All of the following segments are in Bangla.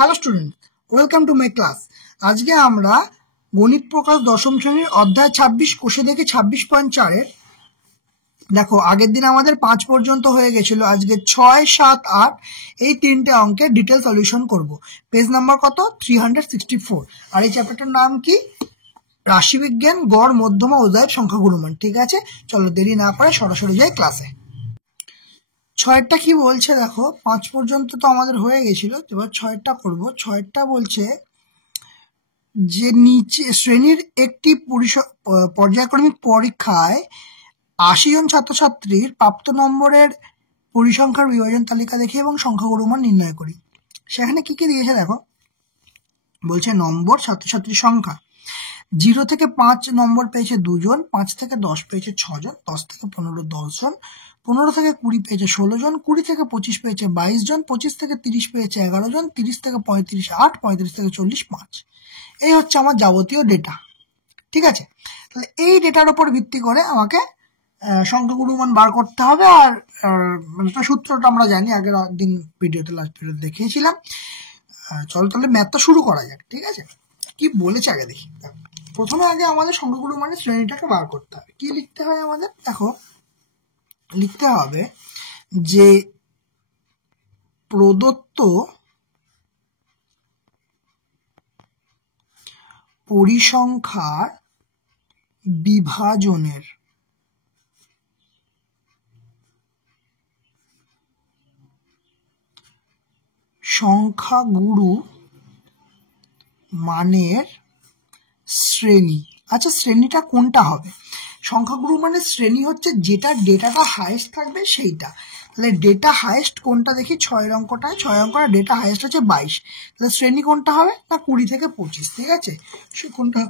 Hello student, welcome to my class. আজকে আমরা গণিত প্রকাশ দশম শ্রেণীর অধ্যায় 26 কোষে দেখে 26.4 দেখো আগের দিন আমাদের 5 পর্যন্ত হয়ে গেছিল। আজকে 6, 7, 8 এই তিনটে অঙ্কের ডিটেল সলিউশন করব। পেজ নাম্বার কত? 364। আর এই চ্যাপ্টারটার নাম কি? রাশিবিজ্ঞান, গড়, মধ্যমা, উদয়ের সংখ্যা গুণমান। ঠিক আছে, চলো দেরি না করে সরাসরি যাই ক্লাসে। 6টা কি বলছে দেখো, 5 পর্যন্ত তো আমাদের হয়ে গেছিল, এবার 6টা করব। 6টা বলছে যে নিচে শ্রেণীর একটি পর্যায়ক্রমিক পরীক্ষায় 80 জন ছাত্রছাত্রীর প্রাপ্ত নম্বরের পরিসংখ্যার বিভাজন তালিকা দেখি এবং সংখ্যা গুণমান নির্ণয় করি। সেখানে কি কি দিয়েছে দেখো, বলছে নম্বর, ছাত্রছাত্রীর সংখ্যা 0 থেকে 5 নম্বর পেয়েছে 2 জন, 5 থেকে 10 পেয়েছে 6 জন, 10 থেকে 15 10 জন, 15 থেকে 20 পেয়েছে 16 জন, 20 থেকে 25 পেয়েছে 22 জন, 25 থেকে 30 পেয়েছে 11 জন, 30 থেকে 35 8, 35 থেকে 40 5। এই হচ্ছে আমার যাবতীয় ডেটা। ঠিক আছে, তাহলে এই ডেটার উপর ভিত্তি করে আমাকে সংখ্যা গুণমান বার করতে হবে। আর সূত্রটা আমরা জানি, আগের দিন ভিডিওতে লাস্ট ভিডিও দেখিয়েছিলাম। চল তাহলে ম্যাথটা শুরু করা যাক। ঠিক আছে, কি বলেছে আগে দেখি। প্রথমে আগে আমাদের সংখ্যা গুণমানের শ্রেণীটাকে বার করতে হবে। কি লিখতে হয় আমাদের? দেখো, লিখতে হবে যে প্রদত্ত পরিসংখ্যার বিভাজনের সংখ্যাগুরু মানের শ্রেণী। আচ্ছা, শ্রেণীটা কোনটা হবে? সংখ্যাগুরু মানের শ্রেণী হচ্ছে যেটা ডেটাটা হাইয়েস্ট থাকবে সেইটা। তাহলে ডেটা হাইয়েস্ট কোনটা দেখি? 6 অঙ্কটা ডেটা হাইয়েস্ট হচ্ছে 22। তাহলে শ্রেণী কোনটা হবে? না 20 থেকে 25। ঠিক আছে, কোনটা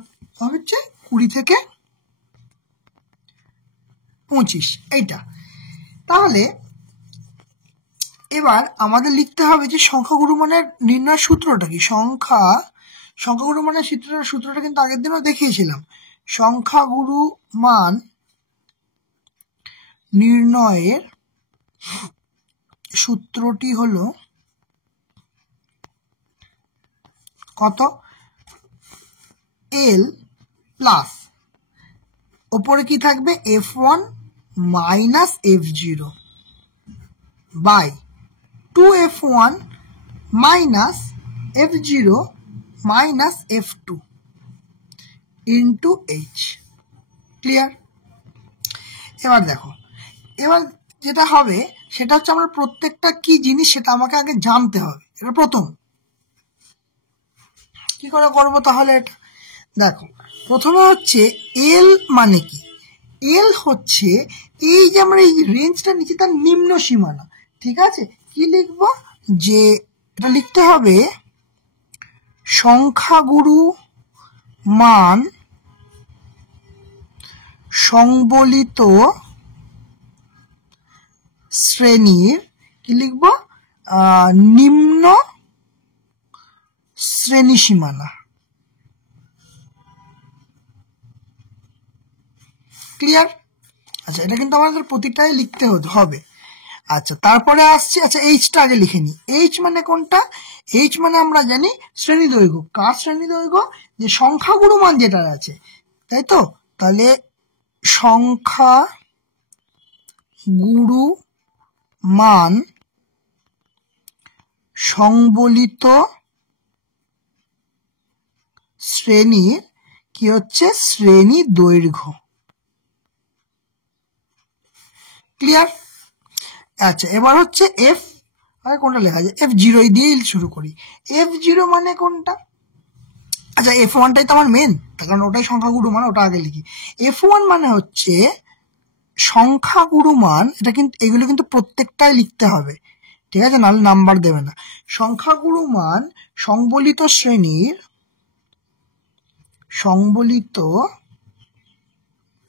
হচ্ছে 20 থেকে 25 এইটা। তাহলে এবার আমাদের লিখতে হবে যে সংখ্যাগুরু মানের নির্ণয় সূত্রটা কি। সংখ্যাগুরু মানের সূত্রটা কিন্তু আগের দিনও দেখিয়েছিলাম। সংখ্যাগুরু মান নির্ণয়ের সূত্রটি হলো কত? L প্লাস ওপরে কি থাকবে? F1 minus F0 by 2F1 minus F0 minus F2 into H। Clear? এবার দেখো, এবার যেটা হবে সেটা হচ্ছে আমরা প্রত্যেকটা কি জিনিস সেটা আমাকে আগে জানতে হবে। এটা প্রথম। কি করে করবো তাহলে এটা? দেখো, প্রথমে হচ্ছে এল মানে কি? এল হচ্ছে এই যে আমরা এই রেঞ্জটা নিচ্ছি তার নিম্ন সীমানা। ঠিক আছে, কি লিখবো? যে এটা লিখতে হবে সংখ্যাগুরু মান সংবলিত শ্রেণীর কি লিখবো? নিম্ন শ্রেণী সীমানা। ক্লিয়ার? আচ্ছা, এটা কিন্তু আমাদের প্রতিটাই লিখতে হবে। আচ্ছা, তারপরে আসছে, আচ্ছা এইচটা আগে লিখে নি। এইচ মানে কোনটা? এইচ মানে আমরা জানি শ্রেণী দৈর্ঘ্য। কার শ্রেণী দৈর্ঘ্য? যে সংখ্যাগুরু মান যেটা আছে, তাই তো। তাহলে সংখ্যাগুরু মান সংবলিত শ্রেণীর কি হচ্ছে? শ্রেণী দৈর্ঘ্য। ক্লিয়ার? আচ্ছা, এবার হচ্ছে এফ, আর কোনটা লেখা যায়? F0 দিয়ে শুরু করি। F0 মানে কোনটা? আচ্ছা, F1টাই তো আমার মেন, তার কারণ ওটাই সংখ্যাগুরু মান, ওটা আগে লিখি। F1 মানে হচ্ছে সংখ্যাগুরু মান। এটা কিন্তু এগুলো কিন্তু প্রত্যেকটাই লিখতে হবে, ঠিক আছে, নাহলে নাম্বার দেবে না। সংখ্যাগুরু মান সংবলিত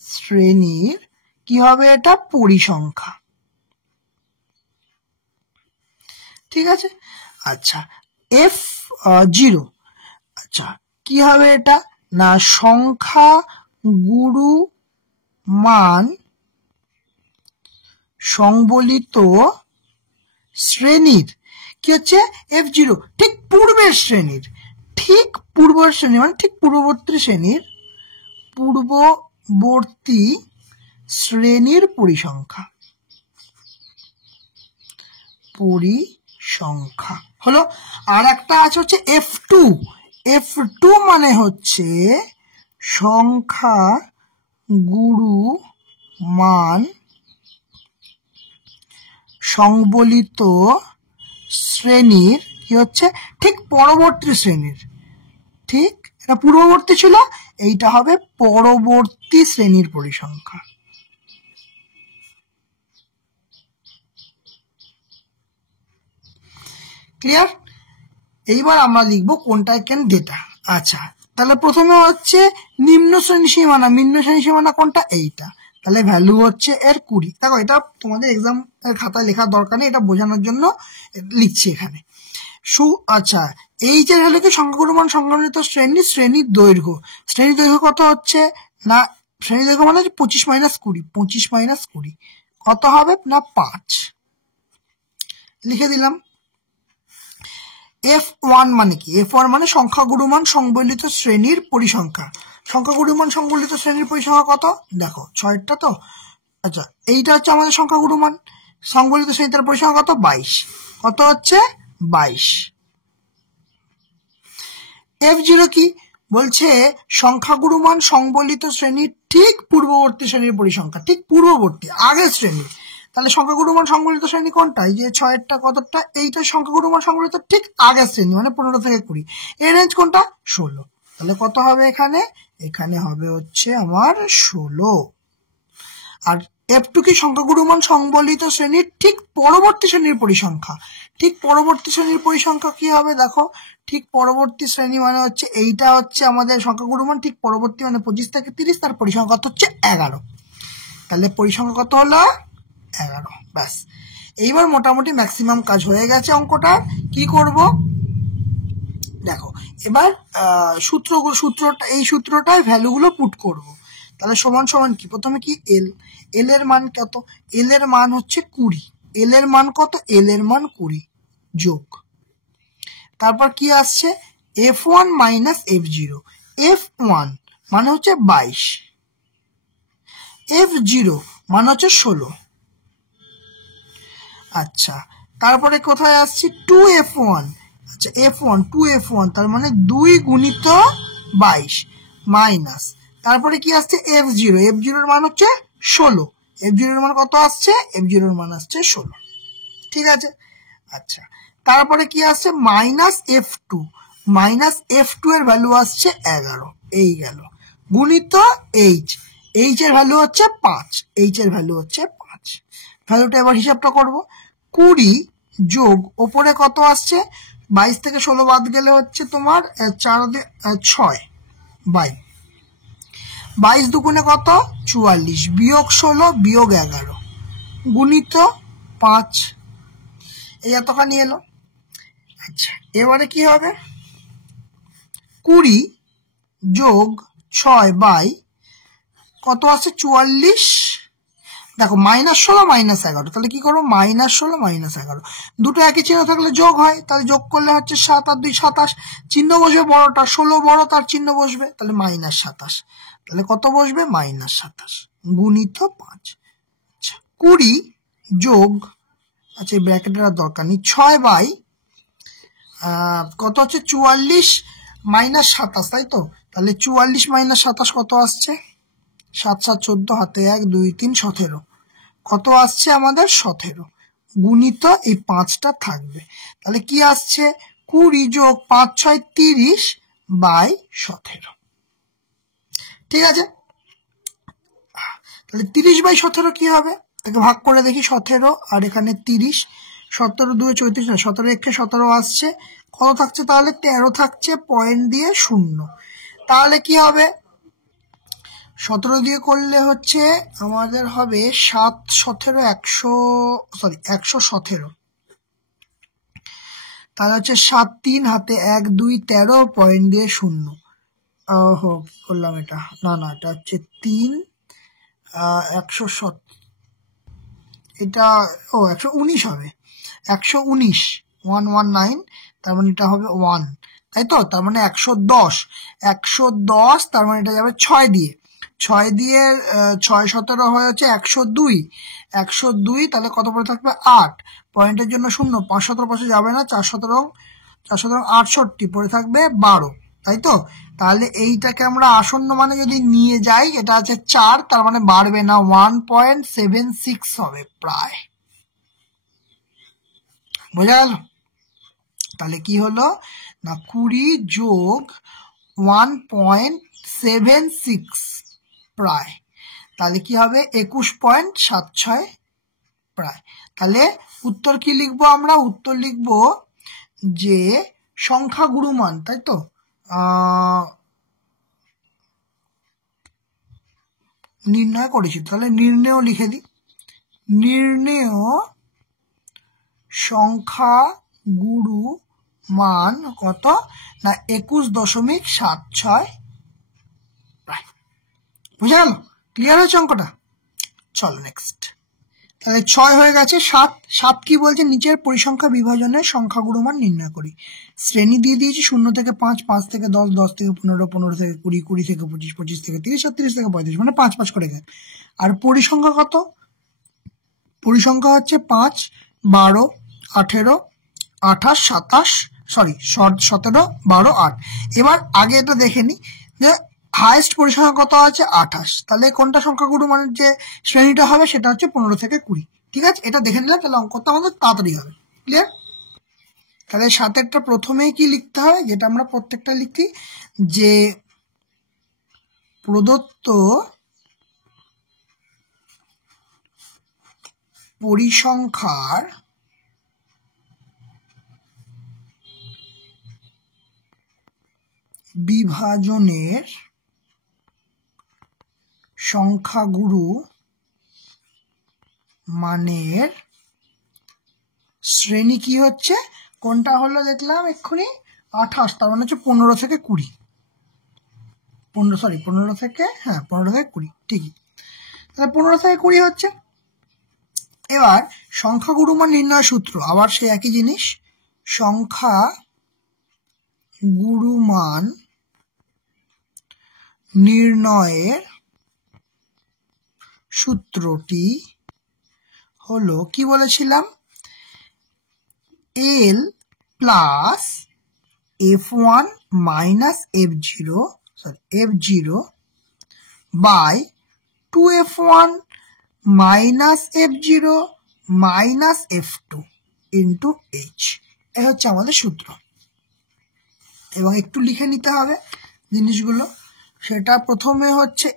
শ্রেণীর কি হবে? এটা পরিসংখ্যা। ঠিক আছে, আচ্ছা F0, আচ্ছা কি হবে এটা? না সংখ্যাগুরু মান সংবলিত শ্রেণীর কি হচ্ছে F0 ঠিক পূর্বের শ্রেণীর, ঠিক পূর্বের শ্রেণী মানে ঠিক পূর্ববর্তী শ্রেণীর পরিসংখ্যা হলো। আর একটা আছে হচ্ছে F2 মানে হচ্ছে সংখ্যা গুরু মান সংবলিত শ্রেণীর কি হচ্ছে ঠিক পরবর্তী শ্রেণীর, ঠিক এটা পূর্ববর্তী ছিল, এইটা হবে পরবর্তী শ্রেণীর পরিসংখ্যা। ক্লিয়ার? এইবার আমরা লিখবো কোনটা ক্যান ডেটা। আচ্ছা, তাহলে প্রথমে হচ্ছে নিম্ন শ্রেণী সীমানা, নিম্ন শ্রেণী সীমানা কোনটা, এইটা, তাহলে ভ্যালু হচ্ছে এর 20। দেখো এটা তোমাদের এক্সাম খাতায় লেখার দরকার নেই, এটা বোঝানোর জন্য লিখছি এখানে। আচ্ছা, এইচ এর ভ্যালু কি সংখ্যাগুরু মান সংবলিত শ্রেণীর দৈর্ঘ্য। শ্রেণীর দৈর্ঘ্য কত হচ্ছে না, শ্রেণীর দৈর্ঘ্য মানে 25 মাইনাস 20 কত হবে না 5 লিখে দিলাম। F1 মানে কি, F1 মানে সংখ্যাগুরু মান সংবলিত শ্রেণীর পরিসংখ্যা। সংখ্যাগুরু মান সংবলিত শ্রেণীর পরিসংখ্যা কত, দেখো 6টা তো। আচ্ছা, এইটা হচ্ছে আমাদের সংখ্যাগুরু মান সংবলিত শ্রেণীর পরিসংখ্যা কত 22, কত হচ্ছে 22। F0 কি বলছে, সংখ্যাগুরু মান সংবলিত শ্রেণীর ঠিক পূর্ববর্তী শ্রেণীর পরিসংখ্যা, ঠিক পূর্ববর্তী আগের শ্রেণী। তাহলে সংখ্যাগুরু মান সংবলিত শ্রেণী কোনটা, এই যে 6টা কতটা, এইটা সংখ্যাগুরু মান সংবলিত ঠিক আগের শ্রেণী মানে 15 থেকে 20, এর রেঞ্জ কোনটা 16। তাহলে কত হবে এখানে হবে হচ্ছে আমার 16। আর F2 কি সংখ্যাগুরু মান সংবলিত শ্রেণীর ঠিক পরবর্তী শ্রেণীর পরিসংখ্যা। ঠিক পরবর্তী শ্রেণীর পরিসংখ্যা কি হবে, দেখো ঠিক পরবর্তী শ্রেণী মানে হচ্ছে এইটা হচ্ছে আমাদের সংখ্যাগুরু মান ঠিক পরবর্তী মানে 25 থেকে 30, তার পরিসংখ্যা কত হচ্ছে 11। তাহলে পরিসংখ্যা কত হলো 11। ব্যাস, এইবার মোটামুটি ম্যাক্সিমাম কাজ হয়ে গেছে অঙ্কটা। কি করব দেখো, এবার এই সূত্রটার ভ্যালুগুলো পুট করব। তাহলে সমান সমান কি, প্রথমে কি এল এর মান কত, এল এর মান হচ্ছে 20, এল এর মান কত, এল এর মান 20 যোগ, তারপর কি আসছে F1 মাইনাস F0, F1 মানে হচ্ছে 22, F0 মানে হচ্ছে 16। আচ্ছা, তারপরে কোথায় আসছি 2F1, আচ্ছা F1 2F1 তার মানে 2 গুণিত 22 মাইনাস, তারপরে কি আসছে F0, F0 এর মান হচ্ছে 16, F0 এর মান কত আসছে, F0 এর মান আসছে 16। ঠিক আছে, আচ্ছা তারপরে কি আসছে মাইনাস F2 এর ভ্যালু আসছে 11, এই গেল, গুণিত এইচ এর ভ্যালু হচ্ছে 5, এইচ এর ভ্যালু হচ্ছে 5। ভ্যালুটা এবার হিসাবটা করব, 20 যোগ ওপরে কত আসছে 22 থেকে 16 বাদ গেলে হচ্ছে তোমার 6 বাই 22 দুগুণে কত 44 বিয়োগ 16 বিয়োগ 11 গুণিত 5, এই এতখানি এলো। আচ্ছা, এবারে কি হবে 20 যোগ 6 বাই কত আছে 44, দেখো -16 -11, তাহলে কি করবো -16 -11, দুটো একই চিহ্ন থাকলে যোগ হয়, তাহলে যোগ করলে হচ্ছে 7 আর 2 27, চিহ্ন বসবে বড়টা, 16 বড় তার চিহ্ন বসবে, তাহলে -27, তাহলে কত বসবে -27 গুণিত 5। আচ্ছা 20 যোগ, আচ্ছা এই ব্র্যাকেটের আর দরকার নেই, 6 বাই কত হচ্ছে 44 -27, তাই তো, তাহলে 44 -27 কত আসছে 7 7 14, হাতে 1 2 3 17, কত আসছে আমাদের 17 গুণিত এই 5টা থাকবে, তাহলে কি আসছে 20 যোগ 5 6 30 বাই 17। ঠিক আছে, তাহলে 30 বাই 17 কি হবে, তাকে ভাগ করে দেখি 17 আর এখানে 30, 17 2 34 না, 17 1 17 আসছে, কত থাকছে তাহলে 13 থাকছে পয়েন্ট দিয়ে 0, তাহলে কি হবে 17 দিয়ে করলে হচ্ছে আমাদের হবে 7 17 117, তাহলে হচ্ছে 7 3 হাতে 1 2 13 পয়েন্ট দিয়ে 0, ওহো কি করলাম এটা, না না এটা হচ্ছে 3 117, এটা 119 হবে, 119 119, তার মানে এটা হবে 1, তাই তো? তার মানে 110, 110, তার মানে এটা যাবে 6 দিয়ে, 6 দিয়ে 6 17 হয়ে হচ্ছে 102, 102, তাহলে কত পড়ে থাকবে 8, পয়েন্টের জন্য 0, 5 17 পাশে যাবে না, 4 17 68 পড়ে থাকবে 12, তাই তো? তাহলে এইটাকে আমরা আসন্ন মানে যদি নিয়ে যাই, এটা আছে 4, তার মানে বাড়বে না, 1.76 হবে প্রায়, বোঝা গেল? তাহলে কি হলো না 20 যোগ 1.76 প্রায়, তাহলে কি হবে 21.76 প্রায়। তাহলে উত্তর কি লিখবো আমরা? উত্তর লিখবো যে সংখ্যা গুরুমান, তাই তো? নির্ণয় করেছি, তাহলে নির্ণয় লিখে দিই। নির্ণয় সংখ্যা গুরু মান কত না 21.76 প্রায়, বুঝা গেল? ক্লিয়ার হয়েছে অঙ্কটা? চলো নেক্সট। তাহলে 6 হয়ে গেছে। 7 কি বলছে? নিচের পরিসংখ্যা বিভাজনের সংখ্যাগুরু মান নির্ণয় করি। শ্রেণী দিয়ে দিয়েছি 0 থেকে 5, 5 থেকে 10, 10 থেকে 15, 15 থেকে 20, 20 থেকে 25, 25 থেকে 30, 30 থেকে 35, মানে 5 5 করে গেছে। আর পরিসংখ্যা কত? পরিসংখ্যা হচ্ছে 5, 12, 18, 28, 27, সরি 17, 12, 8। এবার আগে এটা দেখে নি যে হাইয়েস্ট পরিসংখ্যা কত আছে? 28। তাহলে কোনটা সংখ্যাগুরু মানের যে শ্রেণীটা হবে সেটা হচ্ছে 15 থেকে 20। ঠিক আছে, এটা দেখে নিলে তাহলে অঙ্কটা আমাদের তাড়াতাড়ি হবে। ক্লিয়ার? তাহলে 7এরটা প্রথমেই কি লিখতে হবে, যেটা আমরা প্রত্যেকটা লিখি, যে প্রদত্ত পরিসংখ্যার বিভাজনের সংখ্যাগুরু মানের শ্রেণী কি হচ্ছে? কোনটা হলো দেখলাম এক্ষুনি 28, তার মানে হচ্ছে 15 থেকে 20, 15 থেকে 20, ঠিকই। তাহলে 15 থেকে 20 হচ্ছে। এবার সংখ্যাগুরু মান নির্ণয় সূত্র, আবার সেই একই জিনিস, সংখ্যা গুরু মান নির্ণয়ের সূত্রটি হলো কি বলেছিলাম? L plus F1 minus F0 by 2F1 minus F0 minus F2 into H। এই হচ্ছে আমাদের সূত্র। এবং একটু লিখে নিতে হবে জিনিসগুলো। সেটা প্রথমে হচ্ছে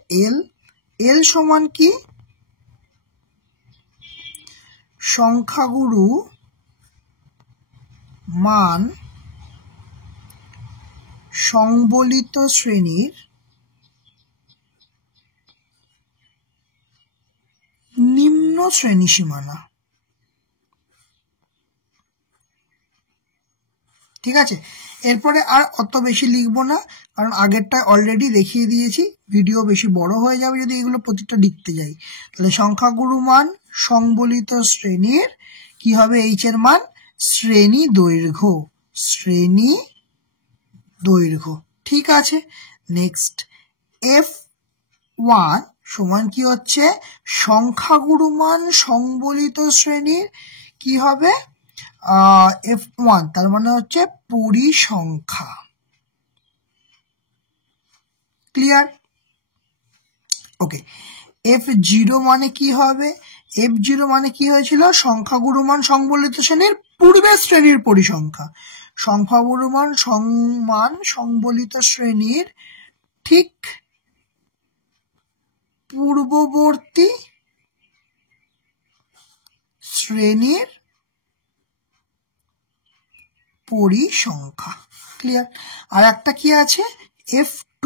L সমান কি? সংখ্যাগুরু মান সংবলিত শ্রেণীর নিম্ন শ্রেণী সীমানা। ঠিক আছে, এরপরে আর অত বেশি লিখবো না, কারণ আগেরটা অলরেডি দেখিয়ে দিয়েছি, ভিডিও বেশি বড় হয়ে যাবে যদি এগুলো প্রত্যেকটা লিখতে যাই। তাহলে সংখ্যাগুরু মান সংবলিত শ্রেণীর কি হবে? H এর মান শ্রেণী দৈর্ঘ্য। ঠিক আছে, নেক্সট F1 সমান কি হচ্ছে? সংখ্যাগুরু মান সংবলিত শ্রেণীর কি হবে? F1, তার মানে হচ্ছে পরিসংখ্যা। ক্লিয়ার? ওকে। F0 মানে কি হবে? F0 মানে কি হয়েছিল? সংখ্যাগুরু মান সংবলিত শ্রেণীর পূর্বের শ্রেণীর পরিসংখ্যা। সংখ্যাগুরু মান সংবলিত শ্রেণীর ঠিক পূর্ববর্তী শ্রেণীর পরিসংখ্যা। ক্লিয়ার? আর একটা কি আছে? F2,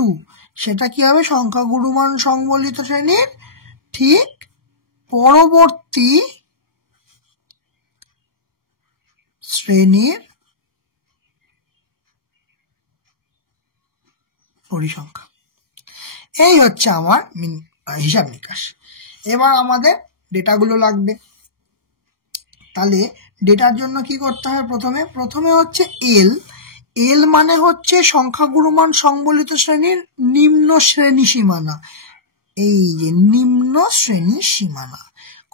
সেটা কি হবে? সংখ্যাগুরু মান সংবলিত শ্রেণীর ঠিক পরবর্তী শ্রেণীর পরিসংখ্যা। এই হচ্ছে আমার হিসাব নিকাশ। এবার আমাদের ডেটাগুলো লাগবে। তাহলে ডেটার জন্য কি করতে হবে? প্রথমে হচ্ছে এল। এল মানে হচ্ছে সংখ্যা গুণমান সংবলিত শ্রেণীর নিম্ন শ্রেণী সীমানা। এই যে নিম্ন শ্রেণী সীমানা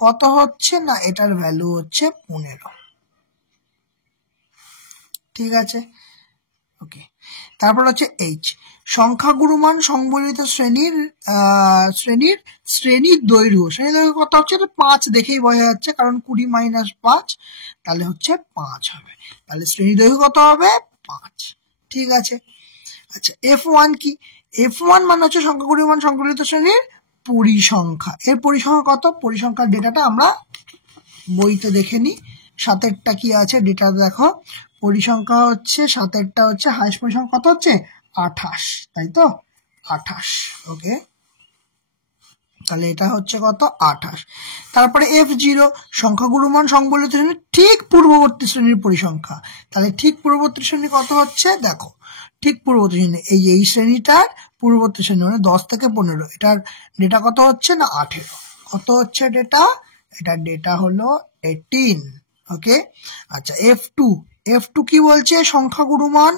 কত হচ্ছে না, এটার ভ্যালু হচ্ছে 15। ঠিক আছে, ওকে। তারপর হচ্ছে এইচ, সংখ্যা গুণমান সংবলিত শ্রেণীর শ্রেণীর দৈর্ঘ্য। শ্রেণীর দৈর্ঘ্য কত হচ্ছে? 5 দেখেই বোঝা যাচ্ছে, কারণ 20 - 5 তাহলে হচ্ছে 5 হবে। তাহলে শ্রেণীর দৈর্ঘ্য কত হবে? 5। ঠিক আছে। আচ্ছা, F1 কি? F1 মানে হচ্ছে সংখ্যা গুণমান সংবলিত শ্রেণীর পরিসংখ্যা। এর পরিসংখ্যা কত? পরিসংখ্যার ডেটাটা আমরা বইতে দেখে নিই। 7এরটা কি আছে ডেটা দেখো। পরিসংখ্যা হচ্ছে 7এরটা হচ্ছে হাইস্ট পরিসংখ্যা কত হচ্ছে? 28, তাই তো? 28, ওকে। তাহলে এটা হচ্ছে কত? 28। তারপরে F0, সংখ্যা গুণমান সংবলিত শ্রেণীর ঠিক পূর্ববর্তী শ্রেণীর পরিসংখ্যা। তাহলে ঠিক পূর্ববর্তী শ্রেণী কত হচ্ছে? দেখো, ঠিক পূর্ববর্তী শ্রেণী এই শ্রেণীটার পূর্ববর্তী শ্রেণী মানে 10 থেকে 15। এটার ডেটা কত হচ্ছে না? 18। কত হচ্ছে ডেটা? এটার ডেটা হলো 18, ওকে। আচ্ছা, F2 কি বলছে? সংখ্যা গুণমান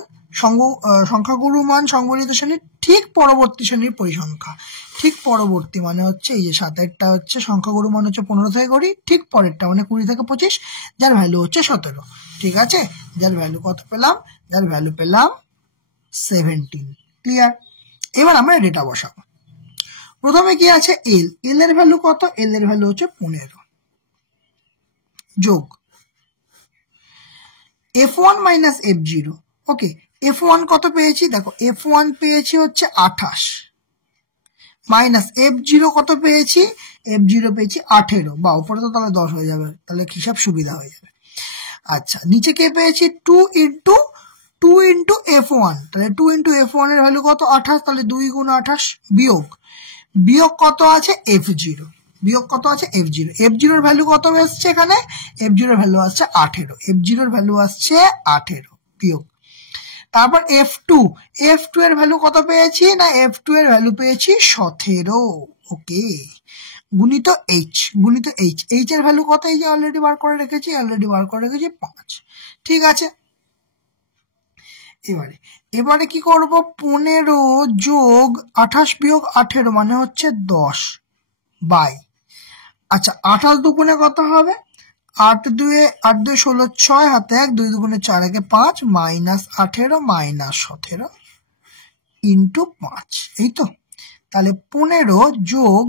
সংবলিত শ্রেণীর ঠিক পরবর্তী শ্রেণীর পরিসংখ্যা। ঠিক পরবর্তী মানে হচ্ছে এই যে 7এরটা হচ্ছে সংখ্যা গুণমান হচ্ছে 15 থেকে 20, ঠিক পরেরটা মানে 20 থেকে 25, যার ভ্যালু হচ্ছে 17। ঠিক আছে, যার ভ্যালু কত পেলাম? যার ভ্যালু পেলাম 17। ক্লিয়ার? এবার আমরা ডেটা বসাবো। প্রথমে কি আছে? এল এর ভ্যালু কত? এল এর ভ্যালু হচ্ছে 15 যোগ F1 - F0। ওকে, F1 কত পেয়েছি? দেখো, F1 পেয়েছি হচ্ছে 28 মাইনাস F0 কত পেয়েছি? F0 পেয়েছি 18। বা উপরে তো তাহলে 10 হয়ে যাবে, তাহলে হিসাব সুবিধা হয়ে যাবে। আচ্ছা, নিচে কে পেয়েছি? 2 ইন্টু F1। তাহলে 2 ইন্টু F1 এর ভ্যালু কত? 28। তাহলে 2 গুণ 28 বিয়োগ কত আছে? F0। বিয়োগ কত আছে? F0। F0 এর ভ্যালু কত আসছে এখানে? F0 এর ভ্যালু আসছে 18। F0 এর ভ্যালু আসছে 18 বিয়োগ। তারপর F2 এর ভ্যালু কত পেয়েছি না? F2 এর ভ্যালু পেয়েছি 17। ওকে, গুণিত H এর ভ্যালু কত? এই যে অলরেডি বার করে রেখেছি 5। ঠিক আছে, এবারে কি করব? 15 যোগ 28 বিয়োগ 18 মানে হচ্ছে 10 বাই। আচ্ছা, 28 দুগুণে কত হবে? 8 2 16 6 হাতে 1 2 দুগুণে 4 1 5 মাইনাস 18 মাইনাস 17 ইন্টু 5। এই তো, তাহলে 15 যোগ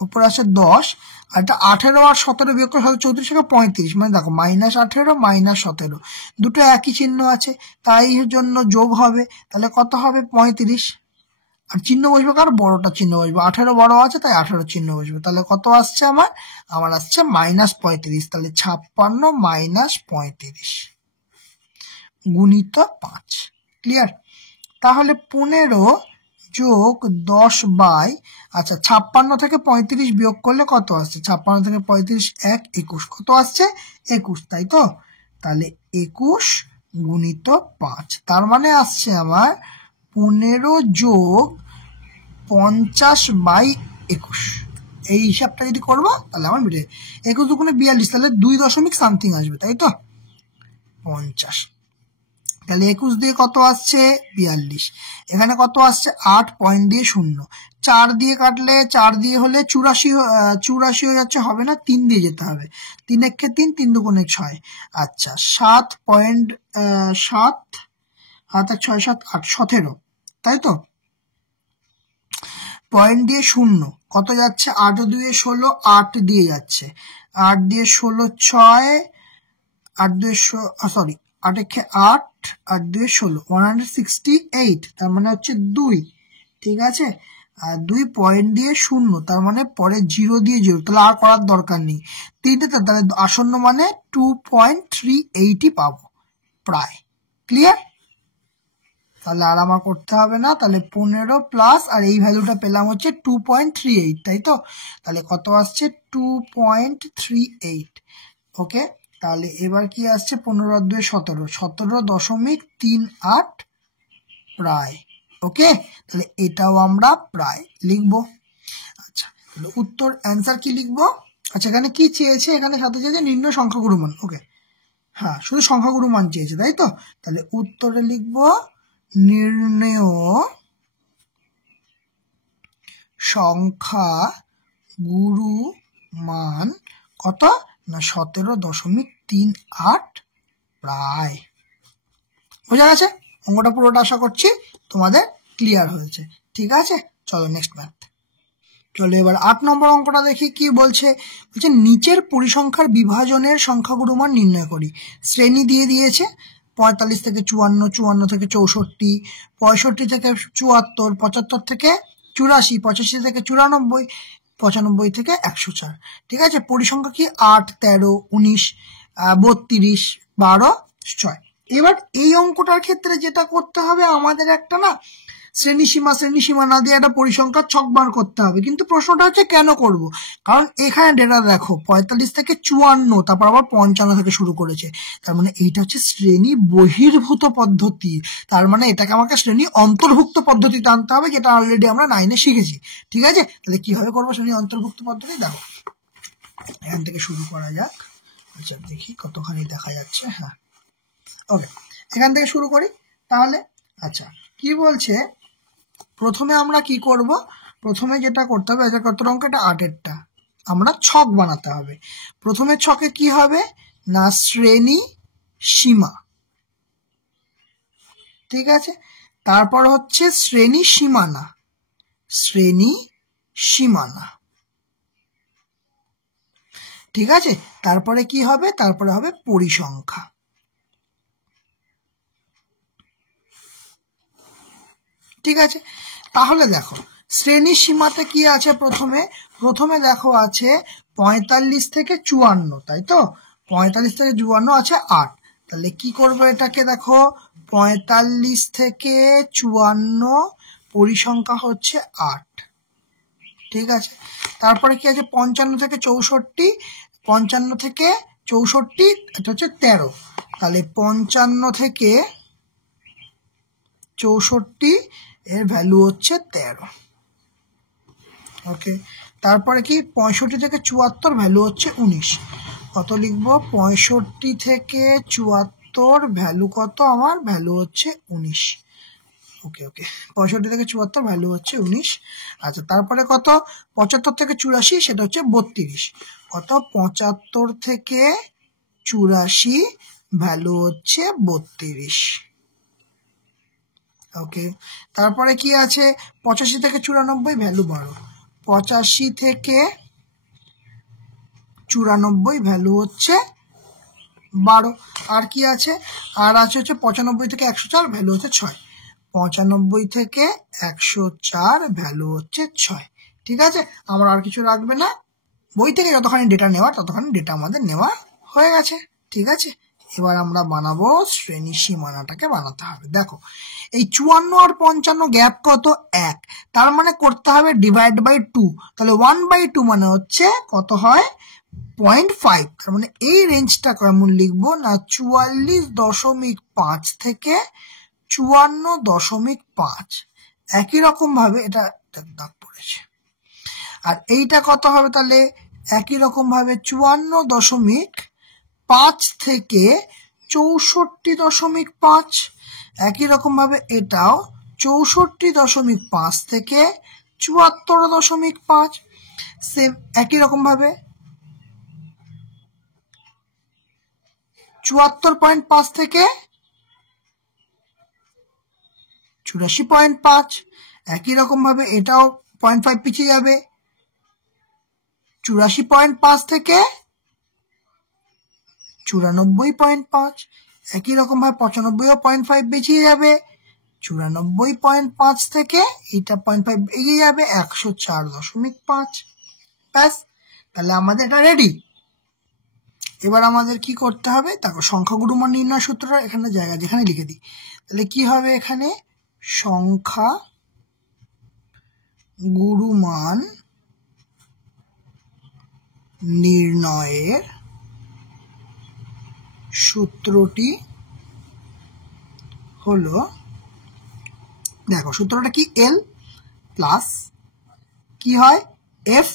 উপরে আসে 10, আর এটা 18 আর 17 বিয়োগ করে 34 থেকে 35, মানে দেখো মাইনাস 18 মাইনাস 17 দুটো একই চিহ্ন আছে, তাই জন্য যোগ হবে। তাহলে কত হবে? 35। আর চিহ্ন বসবে কার? বড়টা চিহ্ন বসবে। 18 বড় আছে তাই 18 চিহ্ন বসবে। তাহলে কত আসছে আমার আসছে মাইনাস 35। তাহলে 56 মাইনাস 35 গুণিত 5। ক্লিয়ার? তাহলে 15 যোগ 10 বাই, আচ্ছা 56 থেকে 35 বিয়োগ করলে কত আসছে? 56 থেকে 35 1 21, কত আসছে? 21, তাই তো? তাহলে 21 গুণিত 5, তার মানে আসছে আমার 15 যোগ 50 বাই 21। এই হিসাবটা যদি করবো তাহলে আমার মিলে 21 দুগুণে 42, তাহলে 2 দশমিক সামথিং আসবে, তাই তো? 50। তাহলে 21 দিয়ে কত আসছে? 42। এখানে কত আসছে? 8 পয়েন্ট দিয়ে 0। 4 দিয়ে কাটলে 4 দিয়ে হলে 84 হয়ে যাচ্ছে, হবে না, 3 দিয়ে যেতে হবে। 3 একে 3, 3 দুগুণে 6। আচ্ছা, 7 হাতে 6 7 8 17, তাই তো? পয়েন্ট দিয়ে 0 কত যাচ্ছে? 8 2 16, 8 দিয়ে যাচ্ছে। 8 দিয়ে 16 6, 8 2 সরি 8 একে 8, 8 2 16, 168, তার মানে হচ্ছে 2। ঠিক আছে, আর 2 পয়েন্ট দিয়ে 0, তার মানে পরে 0 দিয়ে 0, তাহলে আর করার দরকার নেই। 3টে, তাহলে আসন্ন মানে 2.38 পাবো প্রায়। ক্লিয়ার? তাহলে আর আমার করতে হবে না। তাহলে 15 প্লাস আর এই ভ্যালুটা পেলাম হচ্ছে 2.38, তাই তো? তাহলে কত আসছে? 2.38। ওকে, তাহলে এবার কি আসছে? 15 আর 2 17, 17.38 প্রায়। ওকে, তাহলে এটাও আমরা প্রায় লিখবো। আচ্ছা, উত্তর অ্যান্সার কি লিখবো? আচ্ছা, এখানে কি চেয়েছে? এখানে সাথে চেয়েছে নির্ণয় সংখ্যাগুরু মান। ওকে, হ্যাঁ, শুধু সংখ্যাগুরু মান চেয়েছে, তাই তো? তাহলে উত্তরে লিখবো নির্ণয় সংখ্যা গুরু মান কত না 17.38 প্রায়। বোঝা গেছে? অঙ্কটা পুরোটা আশা করছি তোমাদের ক্লিয়ার হয়েছে। ঠিক আছে, চলো নেক্সট ম্যাথ। চলো এবার 8 নম্বর অঙ্কটা দেখি কি বলছে। বলছে নিচের পরিসংখ্যার বিভাজনের সংখ্যাগুরু মান নির্ণয় করি। শ্রেণী দিয়ে দিয়েছে 45 থেকে 54, 54 থেকে 64, 65 থেকে 74, 75 থেকে 84, 85 থেকে 94, 95 থেকে 104। ঠিক আছে, পরিসংখ্যা কি 8, 13, 19, 32, 12, 6। এবার এই অঙ্কটার ক্ষেত্রে যেটা করতে হবে আমাদের একটা না শ্রেণীসীমা না দিয়ে একটা পরিসংখ্যার ছক বার করতে হবে। কিন্তু প্রশ্নটা হচ্ছে কেন করব? কারণ এখানে ডেটা দেখো 45 থেকে 54, তারপর আবার 55 থেকে শুরু করেছে। তার মানে এইটা হচ্ছে শ্রেণী বহির্ভূত পদ্ধতি। তার মানে এটাকে আমাকে শ্রেণী অন্তর্ভুক্ত পদ্ধতিতে আনতে হবে, যেটা অলরেডি আমরা 9-এ শিখেছি। ঠিক আছে, তাহলে কিভাবে করবো শ্রেণী অন্তর্ভুক্ত পদ্ধতি? দেখো এখান থেকে শুরু করা যাক। আচ্ছা দেখি কতখানি দেখা যাচ্ছে। হ্যাঁ, ওকে, এখান থেকে শুরু করি তাহলে। আচ্ছা, কি বলছে? প্রথমে আমরা কি করব? প্রথমে যেটা করতে হবে, এটা কত অঙ্ক? এটা 8-এরটা, আমরা ছক বানাতে হবে। প্রথমে ছকে কি হবে না শ্রেণী সীমা। ঠিক আছে, তারপর হচ্ছে শ্রেণী সীমানা, শ্রেণী সীমানা। ঠিক আছে, তারপরে কি হবে? তারপরে হবে পরিসংখ্যা। ঠিক আছে, তাহলে দেখো শ্রেণী সীমাতে কি আছে? প্রথমে দেখো আছে 45 থেকে 54, তাই তো? 45 থেকে 54 আছে 8। তাহলে কি করবো এটাকে? দেখো 45 থেকে 54 পরিসংখ্যা হচ্ছে 8। ঠিক আছে, তারপরে কি আছে? 55 থেকে 64, 55 থেকে 64 এটা হচ্ছে 13। তাহলে 55 থেকে 64 এর ভ্যালু হচ্ছে 13। ওকে, তারপরে কি 65 থেকে 74 ভ্যালু হচ্ছে 19। কত লিখবো? 65 থেকে 74 ভ্যালু কত? আমার ভ্যালু হচ্ছে 19। ওকে, 65 থেকে 74 ভ্যালু হচ্ছে 19। আচ্ছা, তারপরে কত? 75 থেকে 84 সেটা হচ্ছে 32। কত? 75 থেকে 84 ভ্যালু হচ্ছে 32। ওকে, তারপরে কি আছে? 85 থেকে 94 ভ্যালু 12। 85 থেকে 94 ভ্যালু হচ্ছে 12। আর কি আছে? আর আছে হচ্ছে 95 থেকে 104 ভ্যালু হচ্ছে 6। 95 থেকে 104 ভ্যালু হচ্ছে 6। ঠিক আছে, আমরা আর কিছু রাখবে না। বই থেকে যতখানি ডেটা নেওয়া ততখানি ডেটা আমাদের নেওয়া হয়ে গেছে। ঠিক আছে, এবার আমরা বানাবো শ্রেণী সীমানাটাকে বানাতে হবে। দেখো এই 54 আর 55 গ্যাপ কত? 1। তার মানে করতে হবে ডিভাইড বাই 2। তাহলে 1/2 মানে হচ্ছে কত হয়? 0.5। তার মানে এই রেঞ্জটা কেমন লিখবো না 44.5 থেকে 54.5। একই রকম ভাবে এটা দাগ পড়েছে। আর এইটা কত হবে? তাহলে একই রকম ভাবে 54.5 থেকে 64.5। একই রকম ভাবে এটাও 64.5 থেকে 74.5। সেম একই রকম ভাবে 74.5 থেকে 84.5। একই রকম ভাবে এটাও 0.5 পিছিয়ে যাবে, 84.5 থেকে 94.5। একই রকম ভাবে 95ও 0.5 পিছিয়ে যাবে, 94.5 থেকে এটা 0.5 এগিয়ে যাবে, 104.5। ব্যাস, তাহলে আমাদের এটা রেডি। এবার আমাদের কি করতে হবে? দেখো সংখ্যাগুরু মান নির্ণয় সূত্রটা এখানে জায়গা যেখানে লিখে দিই। তাহলে কি হবে? এখানে সংখ্যা গুরু মান নির্ণয়ের সূত্রটি হলো, দেখো সূত্রটা কি? L প্লাস কি হয়? F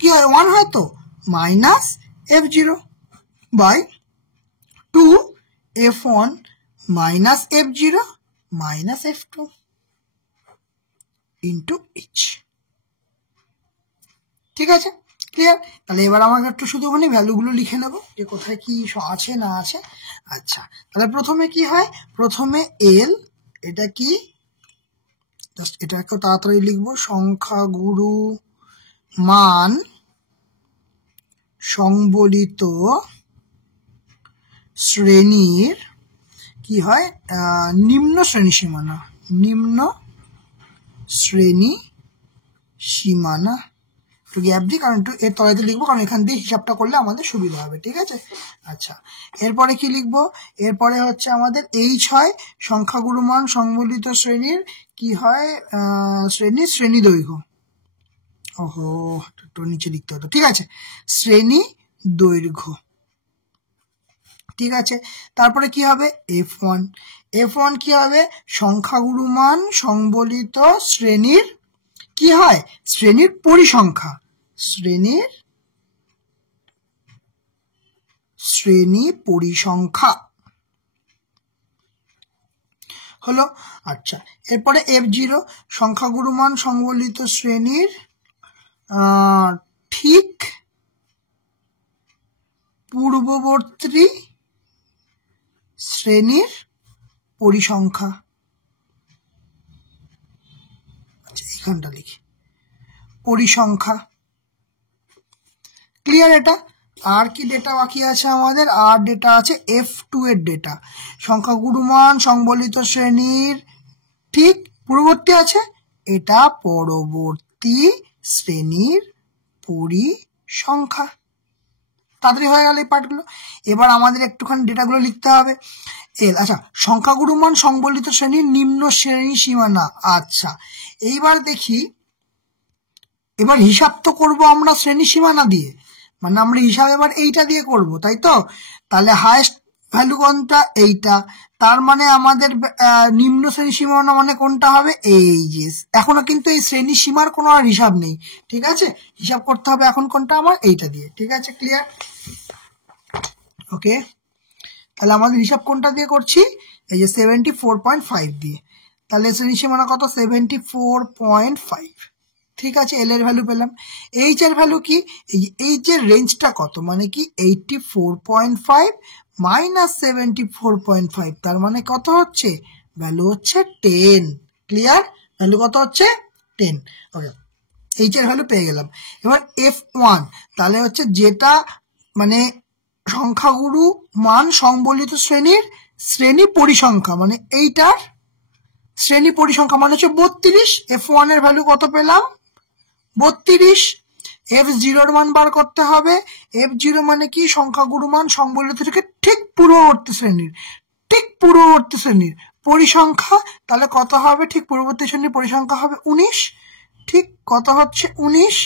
কি হয়? 1 হয় তো minus f0 by 2f1 minus f0 minus f2 into h। ঠিক আছে, ক্লিয়ার? তাহলে এবার আমাকে একটু শুধুখানি ভ্যালুগুলো লিখে নেবো যে কোথায় কি আছে না আছে। আচ্ছা, তাহলে প্রথমে কি হয়, প্রথমে এল, এটা কি, জাস্ট এটাকে তাড়াতাড়ি লিখবো, সংখ্যাগুরু মান সংবলিত শ্রেণীর কি হয়, নিম্ন শ্রেণী সীমানা, নিম্ন শ্রেণী সীমানা। একটু গ্যাপ দিই কারণ একটু এর তলাতে লিখবো, কারণ এখান দিয়ে হিসাবটা করলে আমাদের সুবিধা হবে। ঠিক আছে, আচ্ছা এরপরে কি লিখবো, এরপরে হচ্ছে আমাদের এইচ হয় সংখ্যাগুরু মান সংবলিত শ্রেণীর কি হয়, শ্রেণী দৈর্ঘ্য। ওহো, একটু নিচে লিখতে হতো। ঠিক আছে, শ্রেণী দৈর্ঘ্য। ঠিক আছে, তারপরে কি হবে f1, f1 কি হবে, সংখ্যাগুরু মান সংবলিত শ্রেণীর কি হয়, শ্রেণীর পরিসংখ্যা, শ্রেণী পরিসংখ্যা হলো। আচ্ছা, এরপরে f0 সংখ্যাগুরু মান সংবলিত শ্রেণীর ঠিক পূর্ববর্তী শ্রেণীর পরিসংখ্যা। আচ্ছা, এখানটা লিখি পরিসংখ্যা। ক্লিয়ার? এটা আর কি ডেটা বাকি আছে আমাদের, আর ডেটা আছে f2 এর ডেটা, সংখ্যাগুরু মান সংবলিত শ্রেণীর ঠিক পূর্ববর্তী আছে, এটা পরবর্তী শ্রেণীর পরিসংখ্যা। তাড়াতাড়ি হয়ে গেল এই পার্টগুলো। এবার আমাদের একটুখানি ডেটাগুলো লিখতে হবে। এল, আচ্ছা সংখ্যাগুরু মান সংবলিত শ্রেণীর নিম্ন শ্রেণী সীমানা। আচ্ছা, এইবার দেখি, এবার হিসাব তো করবো আমরা শ্রেণী সীমানা দিয়ে, মানে আমরা হিসাব এবার এইটা দিয়ে করব, তাই তো? তাহলে হাইয়েস্ট ভ্যালু কোনটা, এইটা, তার মানে আমাদের নিম্ন শ্রেণী সীমানা মানে কোনটা হবে, এই যে, এখনো কিন্তু এই শ্রেণী সীমার কোনো আর হিসাব নেই। ঠিক আছে, হিসাব করতে হবে এখন কোনটা, আমার এইটা দিয়ে। ঠিক আছে, ক্লিয়ার? ওকে, তাহলে আমাদের হিসাব কোনটা দিয়ে করছি, এই যে 74.5 দিয়ে। তাহলে শ্রেণী সীমানা কত, 74.5। ঠিক আছে, এল এর ভ্যালু পেলাম। এইচ এর ভ্যালু কি, এইচ এর রেঞ্জটা কত, মানে কি 84.5 মাইনাস 74.5, তার মানে কত হচ্ছে, ভ্যালু হচ্ছে 10। ক্লিয়ার? ভ্যালু কত হচ্ছে 10। ওকে, এইচ এর ভ্যালু পেয়ে গেলাম। এবার f1, তাহলে হচ্ছে যেটা মানে সংখ্যাগুরু মান সংবলিত শ্রেণীর শ্রেণী পরিসংখ্যা, মানে এইটার শ্রেণী পরিসংখ্যা মানে হচ্ছে 32। f1 এর ভ্যালু কত পেলাম, 32। f0 এর মান বার করতে হবে, f0 মানে কি, সংখ্যাগুরু মান সংবলিত থেকে ঠিক পূর্ববর্তী শ্রেণীর পরিসংখ্যা। তাহলে কত হবে, ঠিক পূর্ববর্তী শ্রেণীর পরিসংখ্যা হবে 19। ঠিক কত হচ্ছে 19,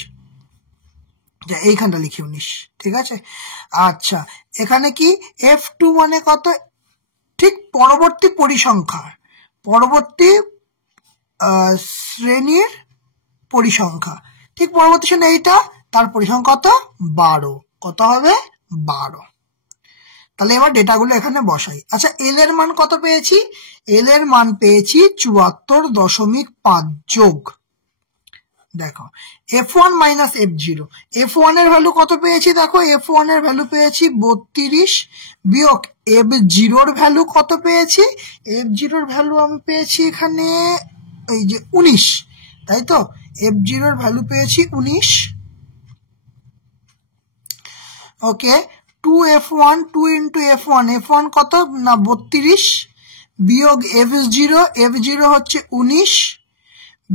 এইখানটা লিখি 19। ঠিক আছে, আচ্ছা এখানে কি f2 মানে কত, ঠিক পরবর্তী পরিসংখ্যা, পরবর্তী শ্রেণীর পরিসংখ্যা, ঠিক পরবর্তী শ্রেণী এইটা, তার পরিসংখ্যা কত, 12। কত হবে, 12। তাহলে এবার ডেটাগুলো এখানে বসাই। আচ্ছা, এল এর মান কত পেয়েছি, এল এর মান পেয়েছি 74.5 যোগ, দেখো f1 মাইনাস f0, f1 এর ভ্যালু কত পেয়েছি, দেখো f1 এর ভ্যালু পেয়েছি 32 বিয়োগ f0 এর ভ্যালু কত পেয়েছি, f0 এর ভ্যালু আমি পেয়েছি এখানে এই যে 19, তাই তো, f0 এর ভ্যালু পেয়েছি 19। ওকে, 2f1, 2 ইন্টু f1, f1 কত না 32 বিয়োগ f0 হচ্ছে 19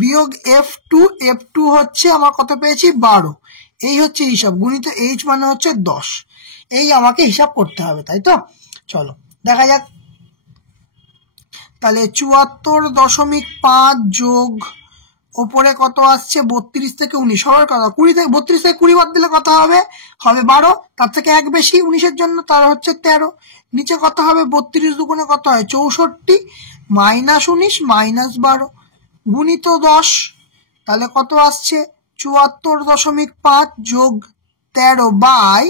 বিয়োগ f2 হচ্ছে আমার কত পেয়েছি 12। এই হচ্ছে হিসাব, গুণিত h মানে হচ্ছে 10। এই আমাকে হিসাব করতে হবে, তাই তো? চলো দেখা যাক। তাহলে 74.5 যোগ ওপরে কত আসছে, 32 থেকে 19, সবার কথা 20 থেকে 32 থেকে 20 বাদ দিলে কত হবে, 12। তার থেকে এক বেশি 19-এর জন্য, তার হচ্ছে 13। নিচে কত হবে, 32 দুগুণে কত হয় 64, মাইনাস 19 মাইনাস 12 গুণিত 10, তাহলে কত আসছে 74.5 যোগ 13 বাই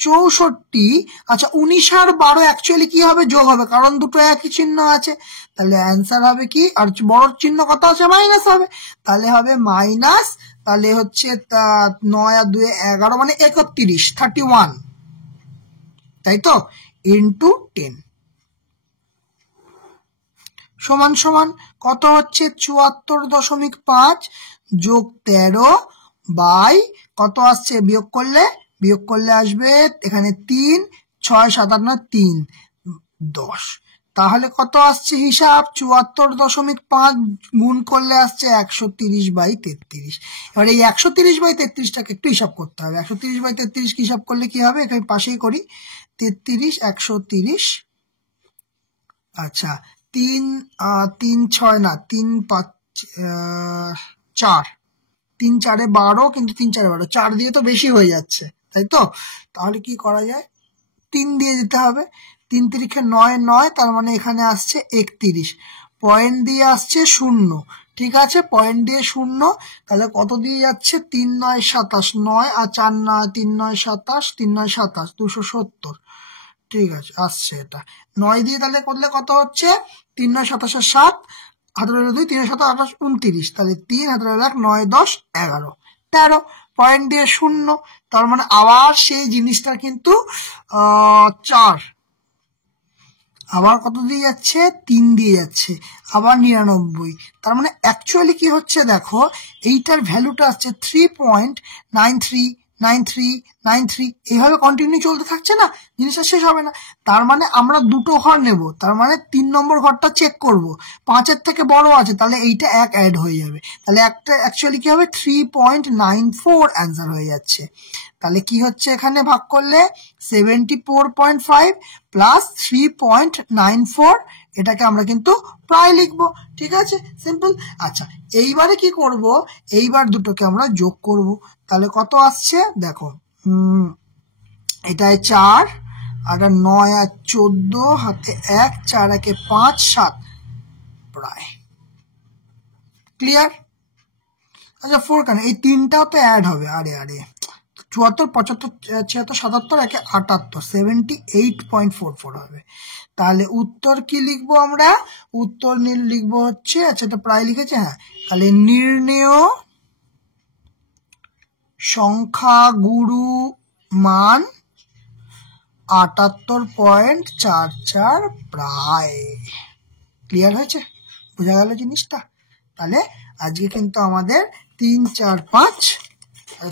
64। আচ্ছা 19 আর 12 অ্যাকচুয়ালি কি হবে, যোগ হবে, কারণ দুটো একই চিহ্ন আছে। তাহলে অ্যান্সার হবে কি, আর বড় চিহ্ন কত আছে, মাইনাস হবে, তাহলে হবে মাইনাস, তাহলে হচ্ছে 9 আর 2 11 মানে 31, 31, তাই তো, ইন্টু 10 সমান সমান কত হচ্ছে 74.5 যোগ 13 বাই কত আসছে, বিয়োগ করলে আসবে এখানে 3, 6, 7, 8, 3, 10। তাহলে কত আসছে হিসাব, 74.5 গুণ করলে আসছে 130/33। এবার এই 130/33টাকে একটু হিসাব করতে হবে। 130/33 কি হিসাব করলে কি হবে, এখানে পাশেই করি, 33, 130, আচ্ছা 3, 3, 6 না, 3, 5, 4, 3, 4 12, কিন্তু 3, 4 12, 4 দিয়ে তো বেশি হয়ে যাচ্ছে, তাই তো। তাহলে কি করা যায়, 3 দিয়ে দিতে হবে, 3 3 9 9, তার মানে এখানে আসছে 31, পয়েন্ট দিয়ে আসছে 0, ঠিক আছে, পয়েন্ট দিয়ে 0, তাহলে কত দিয়ে যাচ্ছে, 3 9 27, 9 আর 4 9, 3 9 27, 3 9 27, 270, ঠিক আছে, আসছে এটা 9 দিয়ে তাহলে করলে কত হচ্ছে, 3 9 27 7, হাতে 2, 3 7 28 29, তাহলে 3 হাতে 1 9 10 11 13, পয়েন্ট দিয়ে 0, তার মানে আবার সেই জিনিসটা কিন্তু 4, আবার কত দিয়ে যাচ্ছে, 3 দিয়ে যাচ্ছে, আবার 99, তার মানে অ্যাকচুয়ালি কি হচ্ছে দেখো, এইটার ভ্যালুটা আসছে 3.939393, এইভাবে কন্টিনিউ চলতে থাকছে না, জিনিসটা শেষ হবে না। তার মানে আমরা দুটো ঘর নেব, তার মানে 3 নম্বর ঘরটা চেক করব, 5-এর থেকে বড় আছে, তাহলে এইটা 1 অ্যাড হয়ে যাবে, তাহলে একটা অ্যাকচুয়ালি কি হবে, 3.94 অ্যান্সার হয়ে যাচ্ছে। তাহলে কি হচ্ছে, এখানে ভাগ করলে 74.5 প্লাস 3.94, এটাকে আমরা কিন্তু প্রায় লিখবো, ঠিক আছে, সিম্পল। আচ্ছা এইবারে কি করব, এইবার দুটোকে আমরা যোগ করব, তাহলে কত আসছে দেখো, এটায় 4 আর 9 আর 14, হাতে 1, 4 1 5 7, প্রায় ক্লিয়ার। আচ্ছা 4 কেন, এই তিনটাও তো অ্যাড হবে, আরে 74 75 76 77 1 78, 78.44 হবে। তাহলে উত্তর কি লিখবো আমরা, উত্তর লিখবো হচ্ছে, আচ্ছা তো প্রায় লিখেছে, হ্যাঁ, তাহলে নির্ণেয় সংখ্যাগুরু মান 78.44 প্রায়। ক্লিয়ার হয়েছে, বোঝা গেল জিনিসটা। তাহলে আজকে কিন্তু আমাদের 3 4 5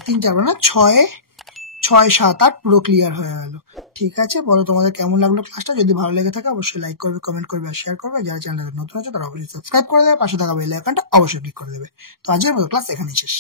3 4 না 6 6 7 8 পুরো ক্লিয়ার হয়ে গেল। ঠিক আছে, বলো তোমাদের কেমন লাগলো ক্লাসটা। যদি ভালো লেগে থাকে অবশ্যই লাইক করবে, কমেন্ট করবে আর শেয়ার করবে। যারা চ্যানেলে নতুন আছে তারা অবশ্যই সাবস্ক্রাইব করে দেবে, পাশে থাকা বেল আইকনটা অবশ্যই ক্লিক করে দেবে। তো আজকের মতো ক্লাস এখানেই শেষ।